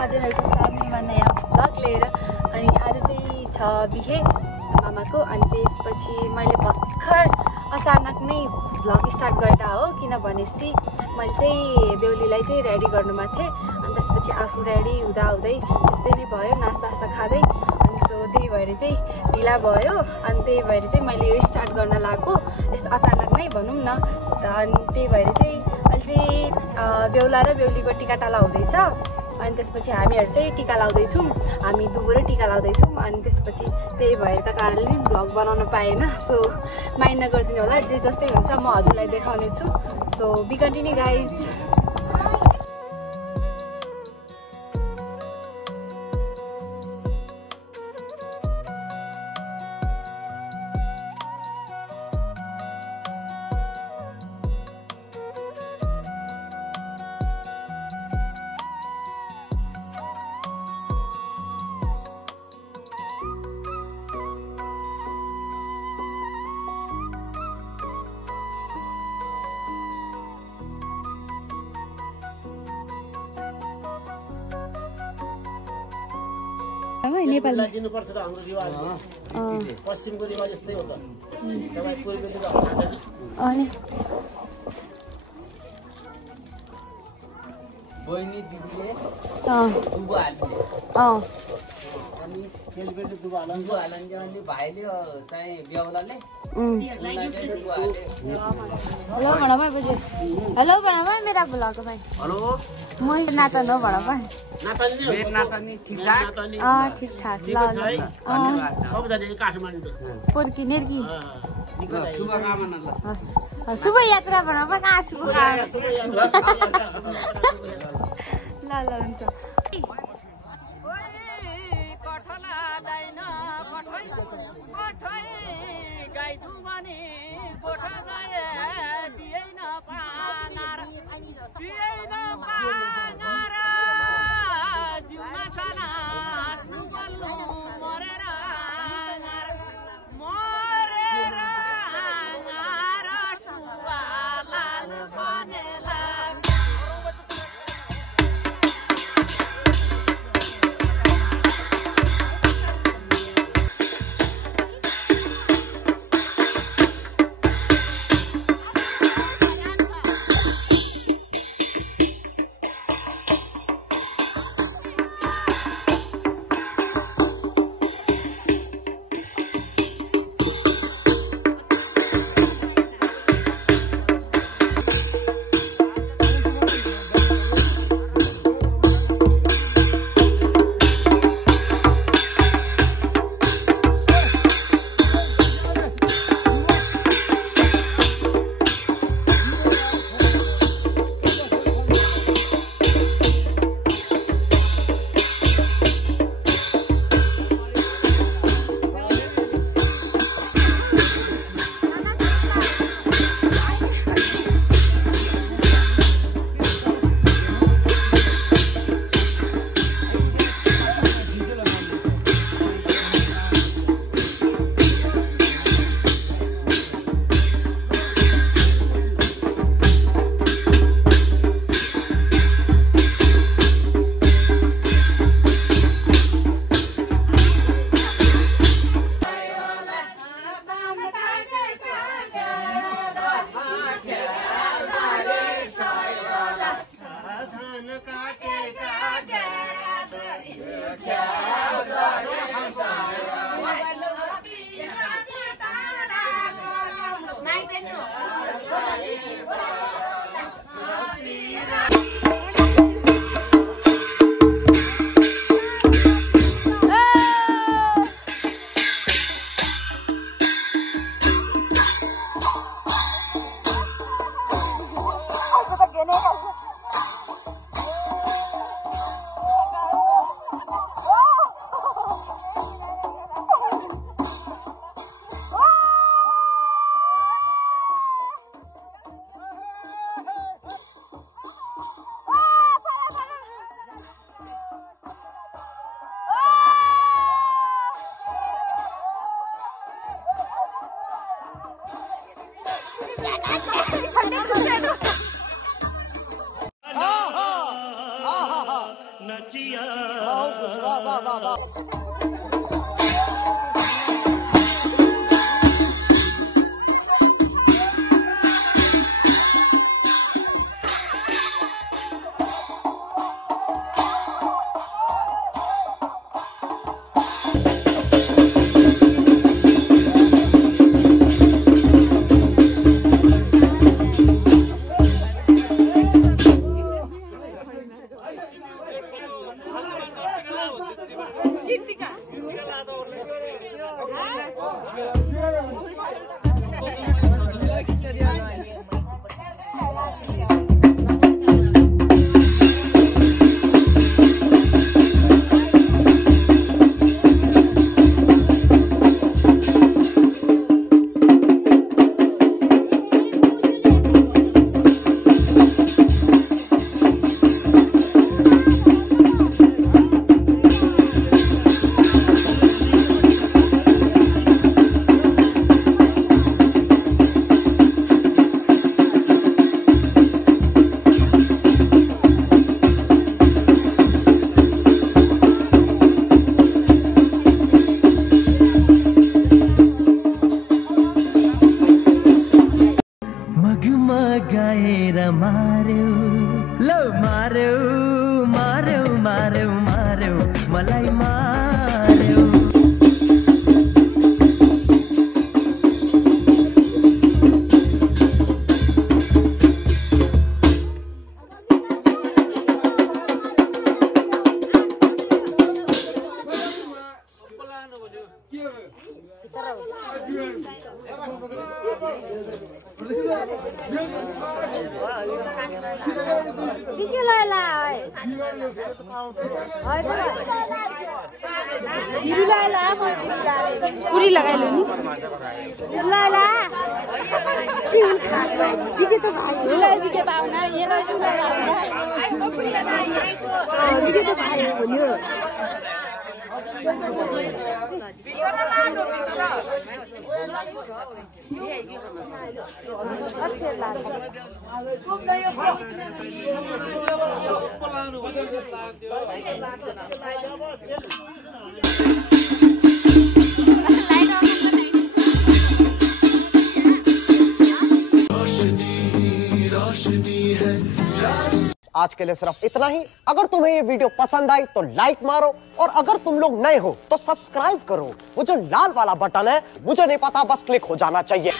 हजुरहरूको सामनेमा नयाँ भ्लग लिएर। अनि आज चाहिँ छ बिहे मामाको। अनि त्यसपछि मैले भर्खर अचानक नै भ्लग स्टार्ट गर्दा हो, किनभनेपछि मैले चाहिँ बेहुलीलाई चाहिँ रेडी गर्नुमा थिएँ। अनि त्यसपछि आफू रेडी हुँदै त्यस्तै नै भयो, नास्ता खाँदै। अनि सो त्यही भएर चाहिँ ढिला भयो। अनि त्यही भएर चाहिँ मैले यो स्टार्ट गर्न लागेको यस्तो अचानक नै भनौँ न। अनि त्यही भएर चाहिँ अहिले चाहिँ बेहुला र बेहुलीको टिकाटाला हुँदैछ। अनि त्यसपछि हामीहरू चाहिँ टिका लाउँदैछौँ, हामी दुबो र टिका लाउँदैछौँ। अनि त्यसपछि त्यही भएका कारणले भ्लग बनाउन पाएन। सो माइन्ड नगरिदिनु होला, जे जस्तै हुन्छ म हजुरलाई देखाउने छु। So be continue guys. नेपालमा दिनुपर्छ त हाम्रो दिवाली पश्चिमको दिवाली यस्तै हो त। तपाईँ पूर्वी दिवाली थाहा छैन? अनि बहिनी दिदीले दुबो हाल्ने अनि चेलीबेटी दुबो हाल्नु हाल्ने अनि भाइले चाहिँ बेहुलाले हेलो भन भाइ बजे। हेलो भन भाइ मेरा बुलाएको भाइ। हेलो म नाता न भन भाइ। नातानी मेरो नातानी ठिकठाक ठीक ठाक ल ल सबजना काठमाडौँ पुर्की नेर्की शुभकामना ल शुभ यात्रा भन भाइ। कहाँ शुभकामना ल ल हुन्छ। नचिया पुरी लगाइलो नि आज के लिए सिर्फ इतना ही। अगर तुम्हें ये वीडियो पसंद आई तो लाइक मारो, और अगर तुम लोग नए हो तो सब्सक्राइब करो। वो जो लाल वाला बटन है मुझे नहीं पता, बस क्लिक हो जाना चाहिए।